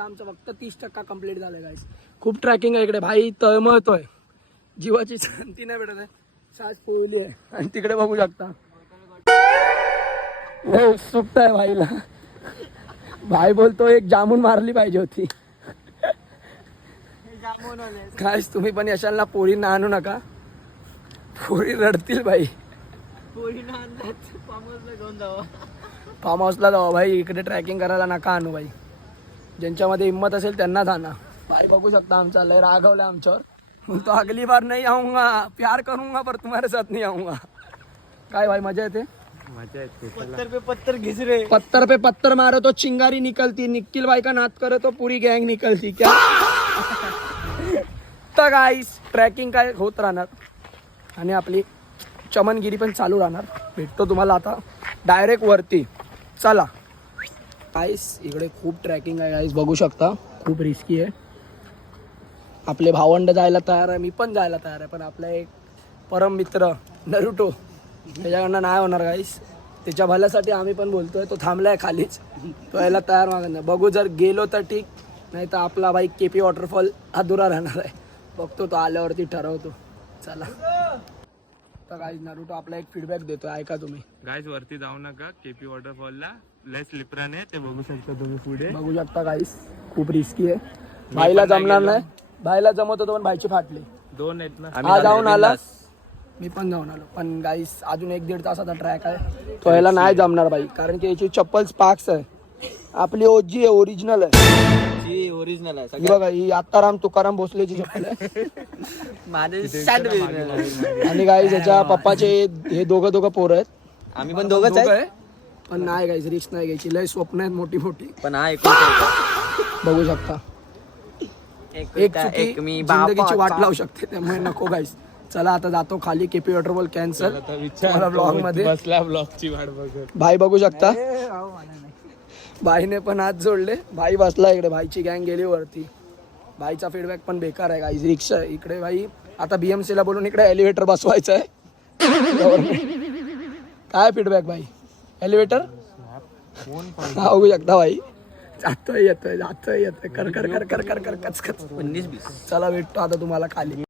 आमचं फक्त 30% कंप्लीट झालं गाईस. खूप ट्रॅकिंग आहे इकडे भाई, तळमळतोय, जीवाची शांती नाही भेटत आहे, सास पोहली आहे. आणि तिकडे बघू शकता उत्सुकता आहे भाईला. भाई बोलतो एक जामून मारली पाहिजे होती. गाईस तुम्ही पण यशाल ना, पोरींना आणू नका, पोरी रडतील भाई. फार्म हाऊसला जाऊ भाई, इकडे ट्रॅकिंग करायला नका आणू भाई. ज्यांच्यामध्ये हिम्मत असेल त्यांनाच आणा. भाई बघू शकता आमचा लय रागवला आमच्यावर, तो अगली बार नहीं आऊंगा, प्यार करूंगा पर तुम्हारे साथ नहीं आऊंगा. काय भाई मजा येते, मजा येते. पत्थर पे पत्थर घिस रहे, पत्थर पे पत्थर मारो तो चिंगारी निकलती, निखिल भाई का नाद करे तो पूरी गैंग निकलती. क्या तर गाईस ट्रॅकिंग काय होत राहणार आणि आपली चमनगिरी पण चालू राहणार. भेटतो तुम्हाला आता डायरेक्ट वरती. चला गाईस, इकडे खूप ट्रॅकिंग आहे गाईस, बघू शकता खूप रिस्की आहे. आपले भावंड जायला तयार आहे, मी पण जायला तयार आहे, पण आपला एक परम मित्र नरुटो त्याच्याकडनं नाही होणार गाईस. त्याच्या भल्यासाठी आम्ही पण बोलतोय, तो थांबलाय खालीच, तो यायला तयार मागत नाही. बघू जर गेलो तर ठीक, नाही तर आपला बाईक केपी वॉटरफॉल अधुरा राहणार आहे. बघतो तो आल्यावरती ठरवतो. चला तर गाईस नरुटो आपला एक फीडबॅक देतोय, ऐका तुम्ही. गाईज वरती जाऊ नका, केपी वॉटरफॉलला लय स्लिपरन आहे, ते बघू शकता तुम्ही. पुढे बघू शकता गाईस खूप रिस्की आहे. भाईला जमणार नाही, भाईला जमत होतं पण भाईची फाटली. 2 आहेत ना. हा जाऊन आला, मी पण जाऊन आलो, पण गाईस अजून 1-1.5 तासाचा ट्रॅक आहे, तो याला नाही जमणार बाई, कारण की याची चप्पल स्पार्क्स आहे. आपली ओजी आहे, ओरिजिनल आहे, जी ओरिजिनल आहे. ही बघा, ही आत्ताराम तुकाराम भोसलेची चप्पल आहे. माझे सँडविच आहे. आणि गाईस याच्या पप्पाचे हे दोघं पोरं आहेत. आम्ही पण दोघंच आहे, पण नाही गाईस रिस्क नाही घ्यायची, लय स्वप्न आहेत मोठी मोठी. पण हा एकूण बघू शकता एक चुकी जिंदगीची वाट लावू शकते, त्यामुळे नको गाईस. चला आता जातो खाली, केपी वॉटरफॉल कॅन्सल. ब्लॉग मध्ये बसला ब्लॉगची वाट बघत. भाई बघू शकता, भाईने पण हात जोडले, भाई बसला इकडे, भाईची गँग गेली वरती. भाईचा फीडबॅक पण बेकार आहे गाईज. रिक्षा आहे इकडे भाई, आता बीएमसी ला बोलून इकडे एलिव्हेटर बसवायचं आहे. काय फीडबॅक भाई, एलिव्हेटर बघू शकता भाई, जातोय येतोय, जातोय येतोय, कर कर कर कर कर कर कच कच. 19-20 चला भेटतो आता तुम्हाला खाली.